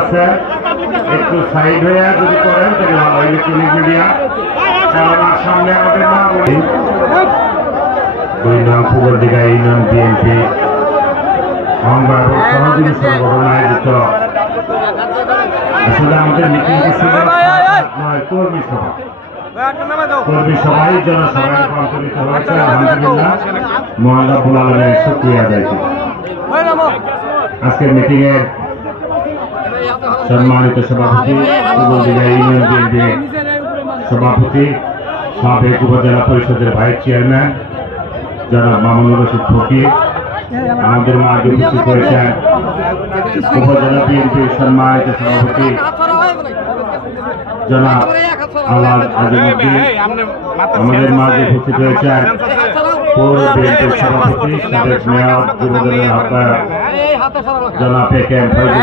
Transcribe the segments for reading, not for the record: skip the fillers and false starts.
আছে একটু সাইড হয়ে যদি করেন তাহলে ভালো। ইলেকট্রনিক মিডিয়া কারণ সামনে আমাদের মা বলি দুই নাম ফুগলদিঘা ইউনিয়ন বিএনপি অঙ্গ এবং সহযোগী সংগঠন আয়োজিত আসলে আমাদের মিটিং ছিল নয় কর্মী সভা। কর্মী সভায় জনসভায় রূপান্তরিত হয়েছে। আলহামদুলিল্লাহ মহান রব্বুল আলামিনের শুকরিয়া আদায় করি। আজকের মিটিং এর সম্মানিত সভাপতি ফুগলদিঘা ইউনিয়ন বিএনপির সভাপতি সাবেক উপজেলা পরিষদের ভাইস চেয়ারম্যান জনাব মামুনুর রশিদ ফকির, আমাদের মাঝে উপস্থিত হয়েছেন উপজেলা বিএনপির সম্মানিত সভাপতি জনাব আওয়াজ আজিমউদ্দিন, আমাদের মাঝে উপস্থিত হয়েছেন পৌর বিএনপির সভাপতি সাবেক মেয়র যুবদলের আহ্বায়ক জনাব এ কে এম ফয়জুল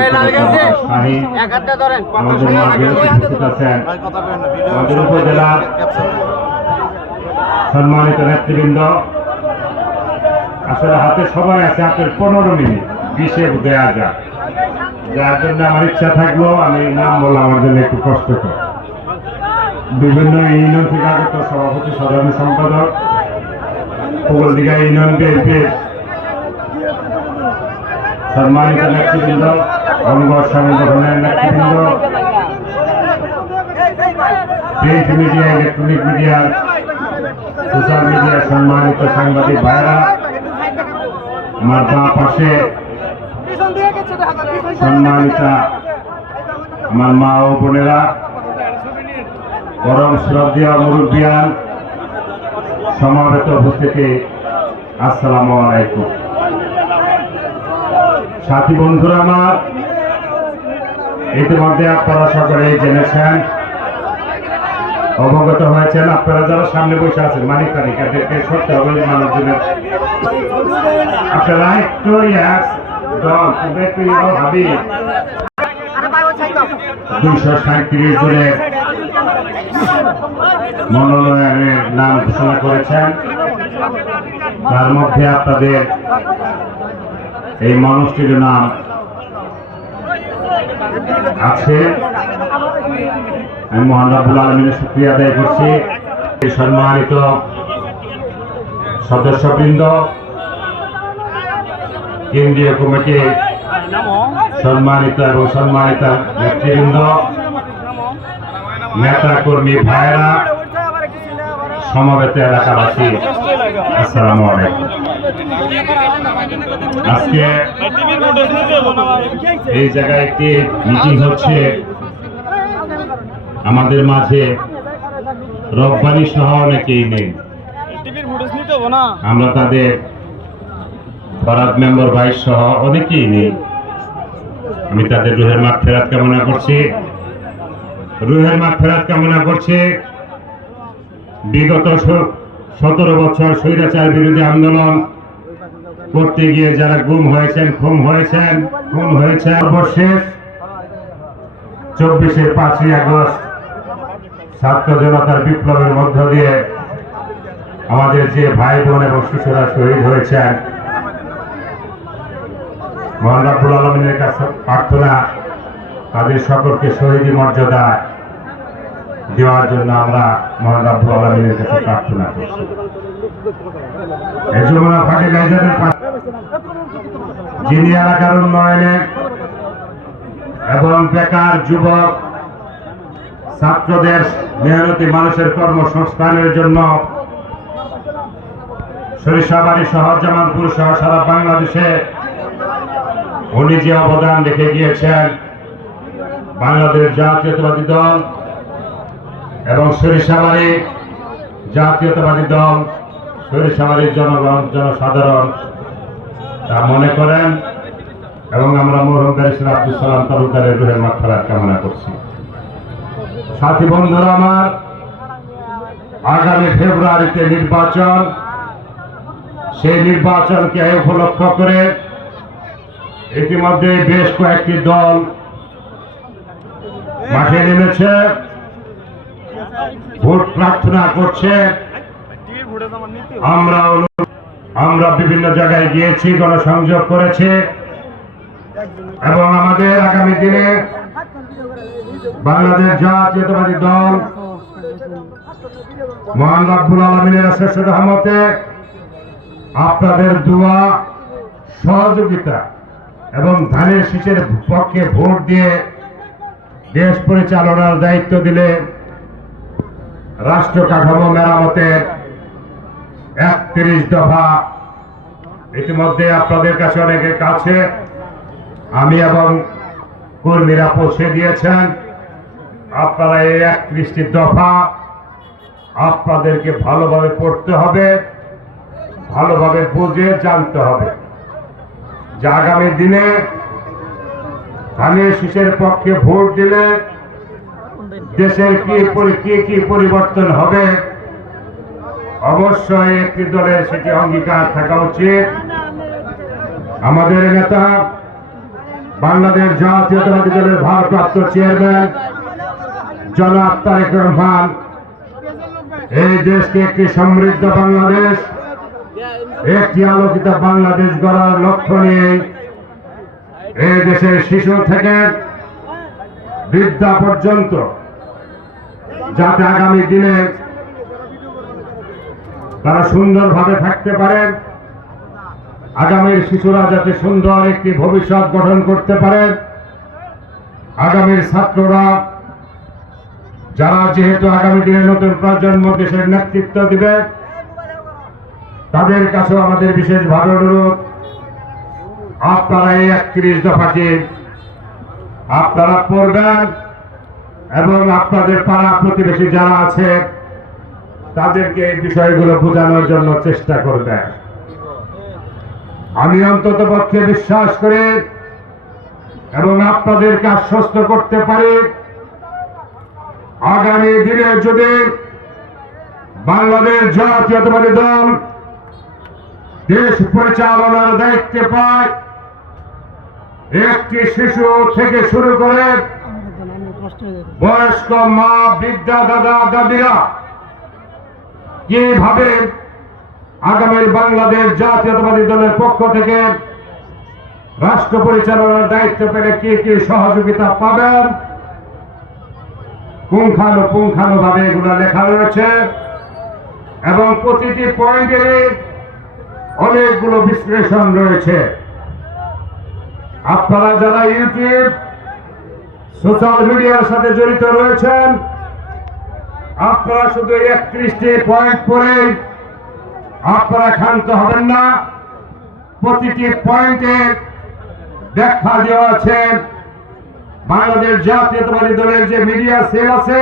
শাহীন, আমাদের মাঝে উপস্থিত আছেন আমাদের উপজেলার সম্মানিত নেতৃবৃন্দ। আসলে হাতে সময় আছে আপনার 15 মিনিট 20 দেওয়া যায়, যার জন্য আমার ইচ্ছা থাকলো আমি নাম বললাম আমার জন্য একটু কষ্ট কর। বিভিন্ন ইউনিয়ন থেকে আগত সভাপতি সাধারণ সম্পাদক ফুগলদিঘা ইউনিয়ন বিএনপির সম্মানিত নেতৃবৃন্দ, অঙ্গ সংগঠনের নেতৃবৃন্দ, print media, electronic media, social media সম্মানিত সাংবাদিক ভাইরা, আমার বাঁ পাশে সম্মানিতা আমার মা ও বোনেরা, পরম শ্রদ্ধেয় মুরব্বিয়ান, সমাবেত উপস্থিতি, আসসালামু আলাইকুম। সাথী বন্ধুরা আমার, ইতিমধ্যে আপনারা সকলেই জেনেছেন, অবগত হয়েছেন। আপনারা যারা সামনে বসে আছেন মানিক তালিকাদেরকে সত্যি হবে মানুষজনের আপনারা একটু 237 জনের মনোনয়নের নাম ঘোষণা করেছেন। তার মধ্যে আপনাদের এই মানুষটির নাম আছে। আমি মহান রব্বুল আলামিনের শুকরিয়া আদায় করছি। সম্মানিত সদস্যবৃন্দ, কেন্দ্রীয় কমিটি সম্মানিত এবং সম্মানিত নেতৃবৃন্দ, নেতা কর্মী ভাইরা, সমবেত এলাকাবাসী, আসসালামু আলাইকুম। আজকে এই জায়গায় একটি মিটিং হচ্ছে। আমাদের মাঝে রব্বানি সহ অনেকেই নেই, আমরা তাদের ফরাদ মেম্বার ভাইস সহ অনেকেই নেই। আমি তাদের রুহের মাগফিরাত কামনা করছি, রুহের মাগফিরাত কামনা করছি। বিগত 17 বছর স্বৈরাচার বিরোধী আন্দোলন করতে গিয়ে যারা গুম হয়েছেন, খুন হয়েছেন, সর্বশেষ 24 5ই আগস্ট ছাত্র জনতার বিপ্লবের মধ্য দিয়ে আমাদের যে ভাই বোন এবং শিশুরা শহীদ হয়েছেন, মহান রব্বুল আলামিনের কাছে প্রার্থনা তাদের সকলকে শহীদি মর্যাদা দেওয়ার জন্য আমরা মহান রব্বুল আলামিনের কাছে প্রার্থনা করছি। এই যমুনা ফার্টিলাইজারের যিনি এলাকার উন্নয়নে এবং বেকার যুবক ছাত্রদের মেহনতি মানুষের কর্মসংস্থানের জন্য সরিষাবাড়ি শহর, জামালপুর সহ সারা বাংলাদেশে উনি যে অবদান রেখে গিয়েছেন, বাংলাদেশ জাতীয়তাবাদী দল এবং সরিষাবাড়ি জাতীয়তাবাদী দল, সরিষাবাড়ির জনগণ, জনসাধারণ তা মনে করেন এবং আমরা মরহুম ব্যারিস্টার আব্দুল সালাম তালুকদারের রুহের মাগফিরাত কামনা করছি। সাথী বন্ধুরা আমার, আগামী ফেব্রুয়ারিতে নির্বাচন, সেই নির্বাচনকে উপলক্ষ করে ইতিমধ্যে বেশ কয়েকটি দল মাঠে নেমেছে, ভোট প্রার্থনা করছে। আমরা বিভিন্ন জায়গায় গিয়েছি, গণসংযোগ করেছে। এবং আমাদের আগামী দিনে বাংলাদেশ জাতীয়তাবাদী দল মহান রব্বুল আলামিনের অশেষ রহমতে আপনাদের দোয়া, সহযোগিতা এবং ধানের শীষের পক্ষে ভোট দিয়ে দেশ পরিচালনার দায়িত্ব দিলে রাষ্ট্র কাঠামো মেরামতের 31 দফা ইতিমধ্যে আপনাদের কাছে অনেকের কাছে আমি এবং কর্মীরা পৌঁছে দিয়েছেন। আপনারা এই 31টি দফা আপনাদেরকে ভালোভাবে পড়তে হবে, ভালোভাবে বুঝে জানতে হবে যে আগামী দিনে ধানের শীষের পক্ষে ভোট দিলে দেশের কি পরিবর্তন হবে। অবশ্যই একটি দলের সেটি অঙ্গীকার থাকা উচিত। আমাদের নেতা বাংলাদেশ জাতীয়তাবাদী দলের ভারপ্রাপ্ত চেয়ারম্যান জনাব তারেক রহমান এই দেশকে একটি সমৃদ্ধ বাংলাদেশ, একটি আলোকিত বাংলাদেশ গড়ার লক্ষ্য নিয়ে এই দেশের শিশু থেকে বৃদ্ধা পর্যন্ত যাতে আগামী দিনে তারা সুন্দরভাবে থাকতে পারেন, আগামীর শিশুরা যাতে সুন্দর একটি ভবিষ্যৎ গঠন করতে পারেন, আগামীর ছাত্ররা যারা যেহেতু আগামী দিনে নতুন প্রজন্ম দেশের নেতৃত্ব দিবে তাদের কাছেও আমাদের বিশেষভাবে অনুরোধ, আপনারা এই 31 দফাটি আপনারা পড়বেন এবং আপনাদের পাড়া প্রতিবেশী যারা আছে তাদেরকে এই বিষয়গুলো বোঝানোর জন্য চেষ্টা করবেন। আমি অন্তত পক্ষে বিশ্বাস করি এবং আপনাদেরকে আশ্বস্ত করতে পারি আগামী দিনে যদি বাংলাদেশ জাতীয়তাবাদী দল দেশ পরিচালনার দায়িত্বে পায়, একটি শিশু থেকে শুরু করে বয়স্ক মা, বৃদ্ধা, দাদা, দাদিরা কিভাবে আগামীর বাংলাদেশ জাতীয়তাবাদী দলের পক্ষ থেকে রাষ্ট্র পরিচালনার দায়িত্ব পেলে কি কি সহযোগিতা পাবেন পুঙ্খানুপুঙ্খানুভাবে এগুলো লেখা রয়েছে এবং প্রতিটি পয়েন্টে অনেকগুলো বিশ্লেষণ রয়েছে। আপনারা যারা ইউটিউব, সোশ্যাল মিডিয়ার সাথে জড়িত রয়েছেন, আপনারা শুধু 31টি পয়েন্ট পড়ে আপনারা ক্ষান্ত হবেন না। প্রতিটি পয়েন্টে ব্যাখ্যা দেওয়া আছে। বাংলাদেশ জাতীয়তাবাদী দলের যে মিডিয়া সেল আছে,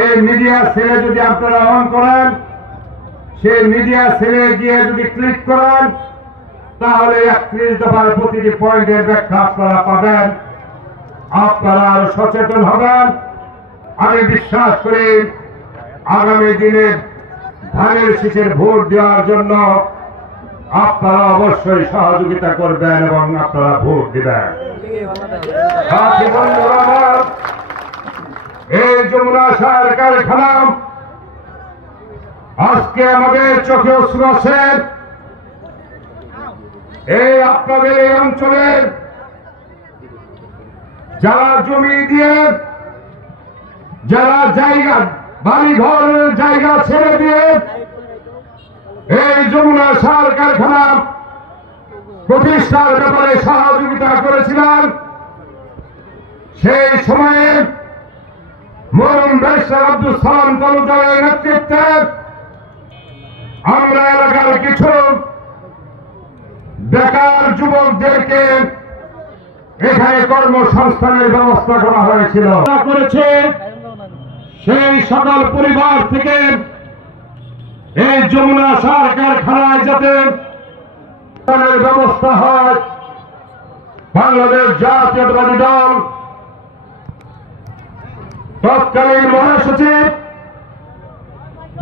এই মিডিয়া সেলে যদি আপনারা অন করেন, সেই মিডিয়া সেলে গিয়ে যদি ক্লিক করেন, তাহলে 31 দফার প্রতিটি পয়েন্টের ব্যাখ্যা আপনারা পাবেন। আপনারা আরো সচেতন হবেন। আমি বিশ্বাস করি আগামী দিনে ধানের শীষের ভোট দেওয়ার জন্য আপনারা অবশ্যই সহযোগিতা করবেন এবং আপনারা ভোট দিবেন। এই যমুনা সার কারখানা আজকে আমাদের চোখে অশ্রু আছে। এই আপনাদের এই অঞ্চলের যারা জমি দিয়ে, যারা জায়গা বাড়িঘর জায়গা ছেড়ে দিয়ে এই যমুনা সার কারখানা প্রতিষ্ঠার ব্যাপারে সহযোগিতা করেছিলেন, সেই সময়ে মরহুম ব্যারিস্টার আব্দুল সালাম তালুকদারের নেতৃত্বে আমরা এলাকার কিছু বেকার যুবকদেরকে এখানে কর্মসংস্থানের ব্যবস্থা করা হয়েছিল। করেছে সেই সকল পরিবার থেকে এই যমুনা সার কারখানায় যাতে ব্যবস্থা হয়, বাংলাদেশ জাতীয়তাবাদী দল তৎকালীন মহাসচিব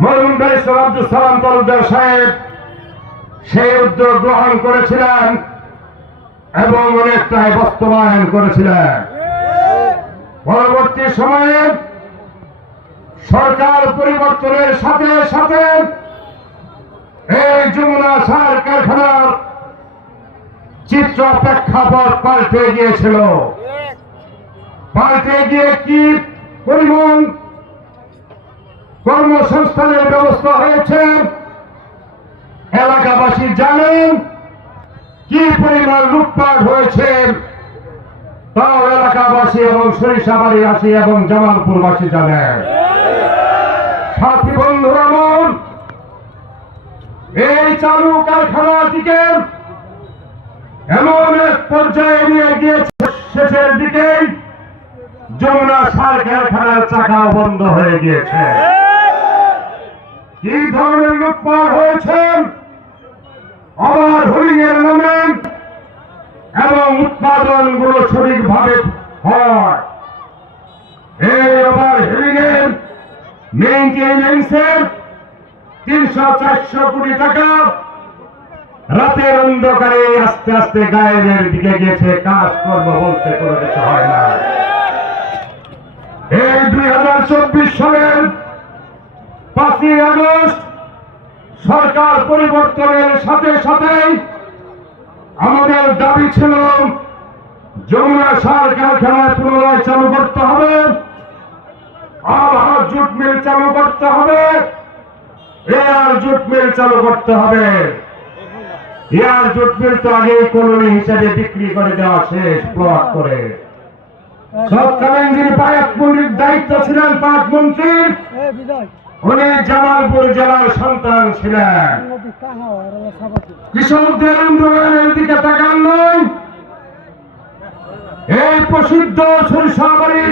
মরহুম ব্যারিস্টার আব্দুল সালাম তালুকদার সাহেব সেই উদ্যোগ গ্রহণ করেছিলেন এবং অনেকটাই বাস্তবায়ন করেছিলেন। পরবর্তী সময়ে সরকার পরিবর্তনের সাথে সাথে এই যমুনা সার কারখানার চিত্র প্রেক্ষাপট পাল্টে গিয়েছিল। পাল্টে গিয়ে কি পরিমাণ কর্মসংস্থানের ব্যবস্থা হয়েছে এলাকাবাসী জানেন, কি পরিমাণ লুটপাট হয়েছে তাও এলাকাবাসী এবং সরিষাবাড়িবাসী এবং জামালপুরবাসী জানেন। সাথী বন্ধুরা আমার, এই চালু কারখানাটিকে এমন এক পর্যায়ে নিয়ে গিয়েছে শেষের দিকে যমুনা সার কারখানার চাকা বন্ধ হয়ে গিয়েছে। কি ধরনের লুটপাট হয়েছে আবার হোলিং এর নামে এবং উৎপাদন গুলো সঠিকভাবে হয়। এই ওভার হিলিং এর মেইনটেনেন্সের 300-400 কোটি টাকা রাতের অন্ধকারে আস্তে আস্তে গায়েবের দিকে গেছে। কাজ করবো বলতে কোনো কিছু হয় না। এই 2024 সালের 5ই আগস্ট সরকার পরিবর্তনের সাথে সাথেই আমাদের দাবি ছিল যমুনা সার কারখানায় পুনরায় চালু করতে হবে, আবার জুট মিল চালু করতে হবে, এয়ার জুট মিল চালু করতে হবে। এয়ার জুট মিল তো আগে কলোনি হিসেবে বিক্রি করে দেওয়া শেষ প্লট করে। তৎকালীন যিনি পায়ক মন্ত্রীর দায়িত্ব ছিলেন পাট মন্ত্রীর, উনি জামালপুর জেলার সন্তান ছিলেন। কৃষকদের আন্দোলনের দিকে তাকান নয়। এই প্রসিদ্ধ সরিষাবাড়ি